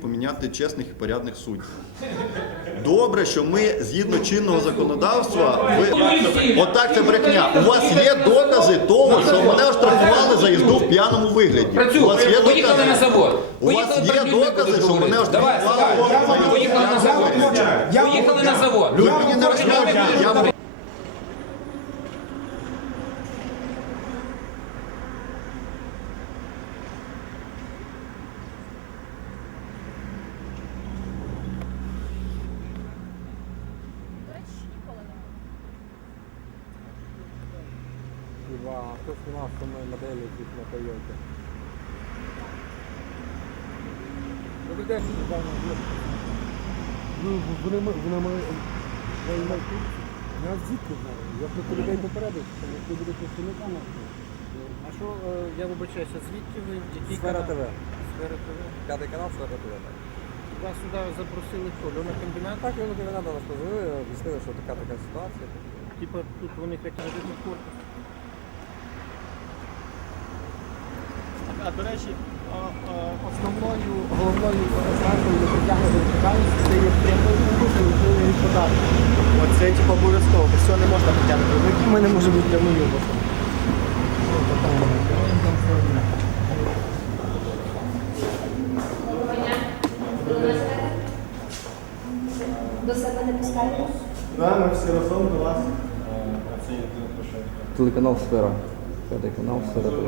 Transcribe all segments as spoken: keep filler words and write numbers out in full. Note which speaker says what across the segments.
Speaker 1: поміняти чесних і порядних суддів. Добре, що ми, згідно чинного законодавства, ви... Отак це брехня. У вас є докази того, що мене оштрафували за їзду в п'яному вигляді. У вас є
Speaker 2: Поїхали на завод.
Speaker 1: У вас є докази, що мене
Speaker 2: Давай,
Speaker 1: оштрафували.
Speaker 2: поїхали на завод. Поїхали на завод.
Speaker 1: Ви мені не розказуєте.
Speaker 3: А хто знімав самої моделі тип на Тойоті? Добрий день, пане Андрій. Ну, вони мають я звідки знаю. Я просто людей попередив, що ви будете представниками.
Speaker 4: А що, я вибачаюся, звідки ви? Який
Speaker 3: Сфера
Speaker 4: канал?
Speaker 3: ТВ.
Speaker 4: Сфера ТВ.
Speaker 3: П'ятий канал, Сфера ТВ.
Speaker 4: Вас сюди запросили хто? Льонокомбінат?
Speaker 3: Так, вони комбінат нас позвонили, об'яснили, що така така ситуація.
Speaker 4: Типа тут вони хочуть жити корпус.
Speaker 5: А, до речі, основною, головною ознакою для притягнення до відповідальності це є прямий умисел ухилення від податків. Оце типу обов'язково, без цього не можна притягнути. Ну, який в мене може бути прямий умисел?
Speaker 6: До себе не пускаєте?
Speaker 5: Так, ми всі разом до вас.
Speaker 3: Телеканал Сфера. П'ятий канал, Сфера ТВ.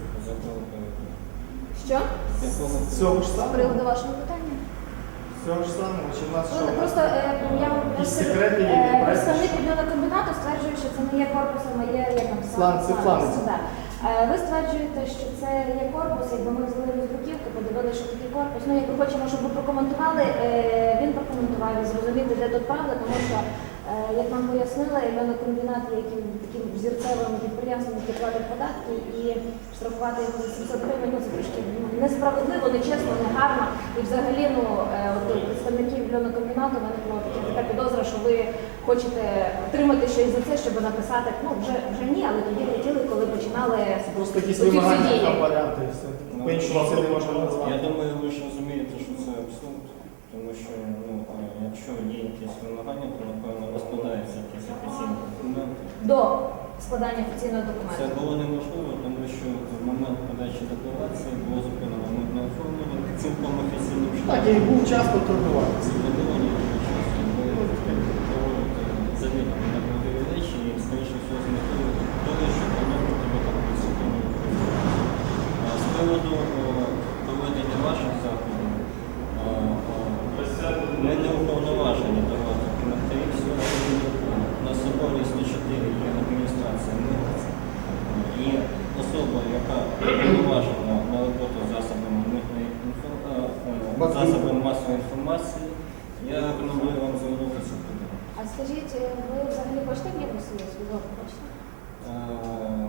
Speaker 6: Що?
Speaker 5: З цього ж
Speaker 6: З
Speaker 5: самого?
Speaker 6: приводу вашого питання?
Speaker 5: З цього ж самого? Чи в нас що?
Speaker 6: Ну, просто е, я вам
Speaker 5: Якісь
Speaker 6: скажу,
Speaker 5: секрети є,
Speaker 6: е,
Speaker 5: брати?
Speaker 6: представник комбінату стверджує, що це не є корпусом, а є як там
Speaker 5: Фланг, це фланг.
Speaker 6: да. Е, Ви стверджуєте, що це є корпус, якби ми взяли роздруківки, подивилися, що такий корпус. Ну, якби хочемо, щоб ви прокоментували, е, він прокоментував і зрозуміти, де тут правда, тому що, е, як нам пояснили, Льонокомбінат є яким таким взірцевим підприємством, яке платить податки, і штрафувати його за сімсот гривень, ну, це трошки ну, несправедливо, нечесно, негарно. І взагалі, ну, е, от у представників Льонокомбінату виникла така підозра, що ви хочете отримати щось за це, щоб написати, ну, вже, вже ні, але тоді хотіли, коли починали
Speaker 5: Просто якісь
Speaker 6: оці всі
Speaker 5: вимагання
Speaker 6: дії.
Speaker 5: там варіанти і все. По-іншому це не можна
Speaker 7: Я
Speaker 5: назвати.
Speaker 7: думаю, ви ж розумієте, що це абсурд, тому що ну, якщо є якісь вимагання, то напевно розкладаються якісь офіційні документи.
Speaker 6: До складання офіційного
Speaker 7: Це
Speaker 6: документу.
Speaker 7: було неможливо, тому що в момент подачі декларації було зупинено митне оформлення цілком офіційним
Speaker 5: Так,
Speaker 7: шляхом.
Speaker 5: і був час потурбуватися.
Speaker 7: Забудовані часу. Ви проводите завідомо неправдиві речі і, скоріше всього, з метою того, щоб повернути тебе там відсутні. З приводу е, проведення ваших заходів, е, е, ми не уповноважені давати коментарі. Сьогодні на соборі сто чотири є адміністрація митниці, є особа, яка уповноважена на роботу з засобами митної інфо- е, е, засобами масової інформації. Я рекомендую вам звернутися туди.
Speaker 6: А скажіть, ви взагалі хочете мені посилити свідомо? Хочете?
Speaker 7: Е,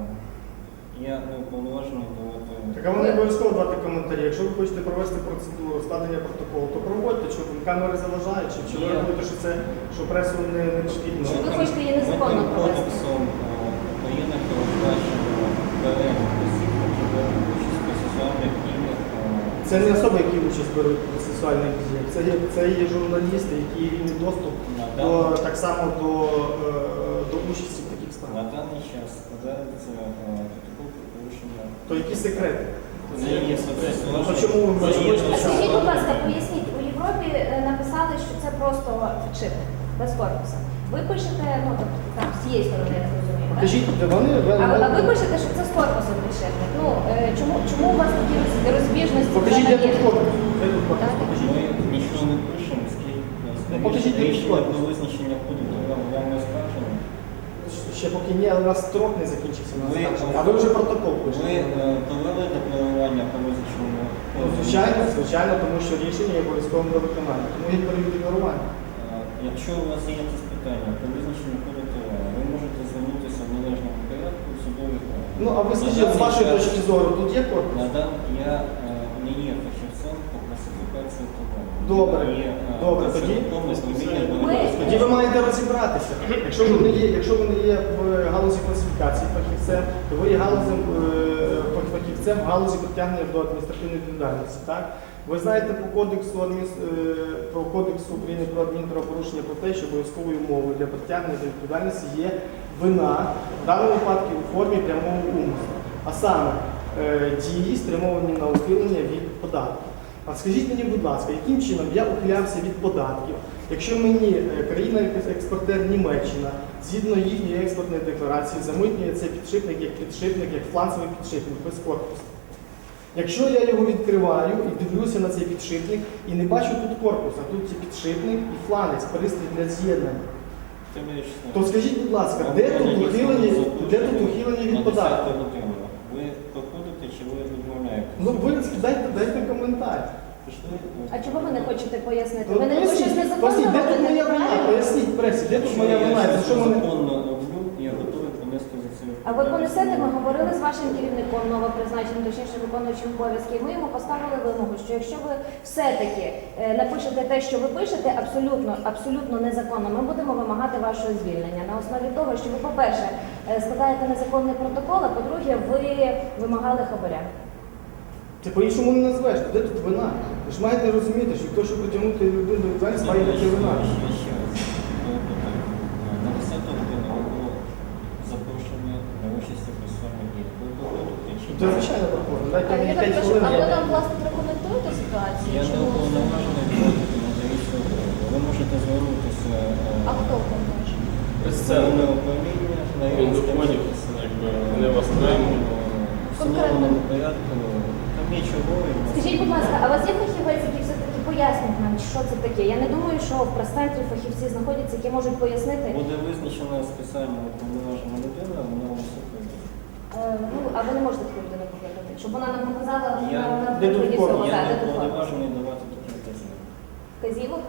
Speaker 7: Я не уповноважений давати.
Speaker 5: Так, а вони обов'язково дати коментарі. Якщо ви хочете провести процедуру складення протоколу, то проводьте, що там камери заважають, чи, чи ви
Speaker 6: Ні.
Speaker 5: рахуєте, що це що пресу не, не потрібно.
Speaker 6: Чи ви хочете її незаконно
Speaker 7: Митним
Speaker 6: провести?
Speaker 7: кодексом України передбачено перелік осіб, які беруть участь в процесуальних діях. е,
Speaker 5: Це не особи, які участь беруть в процесуальних діях. Це є, це є журналісти, які рівні доступ
Speaker 7: На
Speaker 5: до,
Speaker 7: даний-
Speaker 5: так само до, е, до участі в таких
Speaker 7: На
Speaker 5: справах.
Speaker 7: даний час складається е, протокол про порушення.
Speaker 5: То які секрети?
Speaker 7: Це є процесуальні.
Speaker 5: Ну, чому ви
Speaker 7: це є
Speaker 5: можете-
Speaker 6: А скажіть, будь ласка,
Speaker 7: процесуальні-
Speaker 6: поясніть, у Європі е, написали, що це просто чип, без корпуса. Ви пишете, ну, тобто, там, з цієї сторони, я так розумію, так?
Speaker 5: Покажіть, де вони, ви-
Speaker 6: А, а ви
Speaker 5: ви-
Speaker 6: пишете, що це з корпусом підшипник. Ну, е, чому, чому у вас такі роз- розбіжності?
Speaker 5: покажіть, де
Speaker 6: взагалі?
Speaker 5: тут корпус. Де тут корпус?
Speaker 6: Так.
Speaker 5: Покажіть.
Speaker 7: Ми нічого не пишемо, скільки
Speaker 5: Ну, покажіть, де
Speaker 7: рішення
Speaker 5: корпус.
Speaker 7: про визначення пункту вам не скажемо.
Speaker 5: Ще поки ні, але у нас строк не закінчився на
Speaker 7: Ви-
Speaker 5: оскарження. А ви вже протокол
Speaker 7: Ви
Speaker 5: пишете.
Speaker 7: е, провели декларування по визначеному
Speaker 5: Ну, звичайно, звичайно, тому що рішення є обов'язковим до виконання. Тому є період декларування.
Speaker 7: Е, Якщо у вас є якісь питання по визначенню коду ТВ, ви можете звернутися в належному порядку в судовий порядок.
Speaker 5: Ну, а ви скажіть, з вашої точки зору, тут є корпус?
Speaker 7: На дан... Я е, не є фахівцем по класифікації товару.
Speaker 5: Добре,
Speaker 7: Я є, е,
Speaker 5: добре, тоді-
Speaker 7: працівником управління
Speaker 6: Ми-
Speaker 7: боротьби з
Speaker 5: Тоді ви маєте розібратися. Якщо ви не є, якщо ви не є в галузі класифікації фахівцем, то ви є галузем, е, фахівцем в галузі притягнення до адміністративної відповідальності. Так? Ви знаєте по кодексу адміс- е, про кодексу України про адмінправопорушення про те, що обов'язковою умовою для притягнення до відповідальності є вина, в даному випадку у формі прямого умислу, а саме е, дії, спрямовані на ухилення від податків. А скажіть мені, будь ласка, яким чином я ухилявся від податків, якщо мені е, країна-експортер Німеччина, згідно їхньої експортної декларації, замитнює цей підшипник як підшипник, як фланцевий підшипник без корпусу? Якщо я його відкриваю і дивлюся на цей підшипник і не бачу тут корпус, а тут є підшипник і фланець, пристрій для з'єднання, то скажіть, будь ласка, де тут ухилення, де тут ухилення від податків?
Speaker 7: Ви проходите чи ви відмовляєте?
Speaker 5: Ну ви дайте, дайте коментар.
Speaker 6: А чого ви не хочете пояснити?
Speaker 5: Ну,
Speaker 6: Ви не
Speaker 5: поясніть,
Speaker 6: щось незаконно
Speaker 5: поясніть, де тут
Speaker 6: робите,
Speaker 5: моя вина?
Speaker 6: неправильно?
Speaker 5: Поясніть, пресі, де тут моя вина? За що мене...
Speaker 7: законно роблю, я готовий понести за це.
Speaker 6: А ви понесете, ми говорили з вашим керівником, новопризначеним, точніше виконуючим обов'язки, і ми йому поставили вимогу, що якщо ви все-таки е, напишете те, що ви пишете, абсолютно, абсолютно незаконно, ми будемо вимагати вашого звільнення. На основі того, що ви, по-перше, е, складаєте незаконний протокол, а по-друге, ви вимагали хабаря.
Speaker 5: Ти по-іншому не назвеш, де тут вина? Ви ж маєте розуміти, що хто, щоб притягнути людину до відповідальності, має бути вина.
Speaker 7: Ще, ще раз. На десятого годину було запрошення на участь у процесуальній дії. Ви проходите чи
Speaker 5: Це звичайно проходить. Дайте
Speaker 6: А
Speaker 5: мені
Speaker 6: я
Speaker 5: п'ять
Speaker 6: так прошу,
Speaker 5: хвилин.
Speaker 6: а ви
Speaker 5: я-
Speaker 6: нам, власне, прокоментуєте ситуацію?
Speaker 7: Я не
Speaker 6: Чому?
Speaker 7: уповноважений проводити нотарійську операцію. Ви можете звернутися
Speaker 6: А хто поможе?
Speaker 7: в головне управління на
Speaker 8: доходів, якби вони вас отримують.
Speaker 7: в встановленому порядку. Там є черговий.
Speaker 6: Скажіть, будь ласка, а у вас є фахівець, який все-таки пояснить нам, що це таке? Я не думаю, що в прес-центрі фахівці знаходяться, які можуть пояснити.
Speaker 7: Буде визначена спеціальна уповноважена людина, вона вам все пояснить.
Speaker 6: Е, ну, а ви не можете таку людину покликати, щоб вона нам показала
Speaker 7: Я-
Speaker 6: на, на
Speaker 5: Де тут
Speaker 6: прикладі
Speaker 5: форма?
Speaker 6: всього,
Speaker 7: Я
Speaker 6: так,
Speaker 7: не
Speaker 6: де тут форма.
Speaker 7: уповноважений давати такі вказівки.
Speaker 6: Вказівок?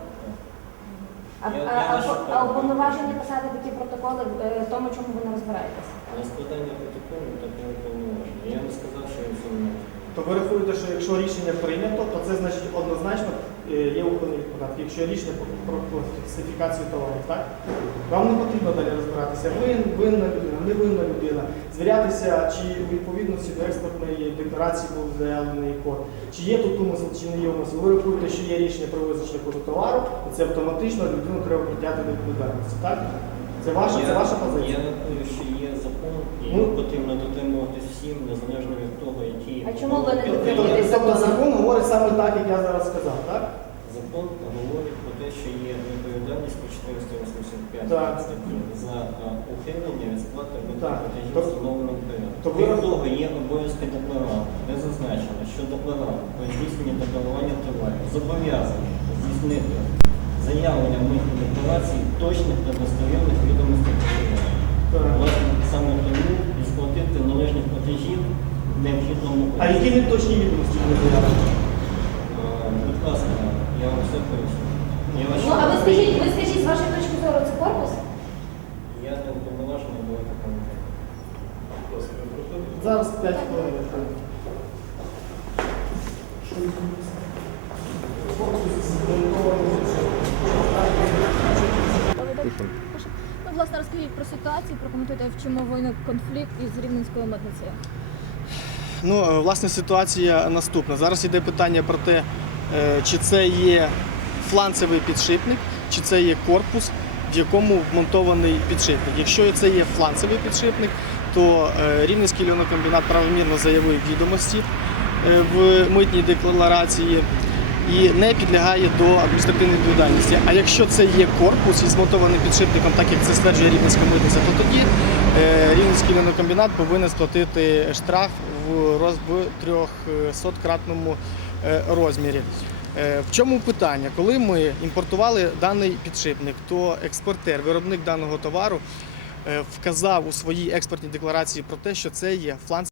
Speaker 6: А,
Speaker 7: Я-
Speaker 6: а,
Speaker 7: я
Speaker 6: а,
Speaker 7: не
Speaker 6: а
Speaker 7: шукаю.
Speaker 6: уповноважені писати такі протоколи в е, тому, чому ви не розбираєтесь?
Speaker 7: На складання протоколу таке уповноваження. Я не сказав, що я це не можу.
Speaker 5: То ви рахуєте, що якщо рішення прийнято, то це значить однозначно е, є ухилення від податків. Якщо є рішення про, про класифікацію товарів, так? Вам не потрібно далі розбиратися. Ви винна людина, не винна людина. Звірятися, чи у відповідності до експортної декларації був заявлений код, чи є тут умисел, чи не є умисел. Ви рахуєте, що є рішення про визначення коду товару, і це автоматично людину треба притягти до відповідальності, так? Це ваша, це
Speaker 7: Я-
Speaker 5: ваша позиція.
Speaker 7: Я рахую, що є закон, і
Speaker 5: Ну.
Speaker 7: його потрібно дотримуватись всім, незалежно від того, які...
Speaker 6: А чому ви не
Speaker 5: Тобто,
Speaker 6: дотримуєтесь
Speaker 5: тобто
Speaker 6: закону?
Speaker 5: закон говорить саме так, як я зараз сказав, так?
Speaker 7: Закон говорить про те, що є відповідальність по чотириста вісімдесят п'ять
Speaker 5: Так.
Speaker 7: статті за а, ухилення від сплати
Speaker 5: Так.
Speaker 7: платежів
Speaker 5: То-
Speaker 7: встановленим порядком.
Speaker 5: то ви
Speaker 7: Крім
Speaker 5: роз-
Speaker 7: того, є обов'язки декларанта, де зазначено, що декларант при здійсненні декларування товарів зобов'язаний здійснити заявлення в митній декларації точних та достовірних відомостей про товар.
Speaker 5: Так.
Speaker 7: Власне, саме тому і сплатити належних платежів в необхідному
Speaker 5: А
Speaker 7: порядку.
Speaker 5: які неточні відомості вони заявлені?
Speaker 7: Е, Будь ласка, я вам все поясню. Я вас
Speaker 6: Ну, а ви скажіть, ви скажіть, з вашої точки зору, це корпус?
Speaker 7: Я не уповноважений давати коментарі.
Speaker 5: Зараз п'ять хвилин.
Speaker 9: Ну, власне, розкажіть про ситуацію, прокоментуйте, в чому виник конфлікт із Рівненською митницею.
Speaker 5: Ну, е, власне, ситуація наступна. Зараз йде питання про те, е, чи це є фланцевий підшипник, чи це є корпус, в якому вмонтований підшипник. Якщо це є фланцевий підшипник, то е, Рівненський льонокомбінат правомірно заявив відомості е, в митній декларації і не підлягає до адміністративної відповідальності. А якщо це є корпус із змонтованим підшипником, так як це стверджує Рівненська митниця, то тоді е, Рівненський льонокомбінат повинен сплатити штраф в, роз, в трьохсоткратному е, розмірі. Е, В чому питання? Коли ми імпортували даний підшипник, то експортер, виробник даного товару, е, вказав у своїй експортній декларації про те, що це є фланцевий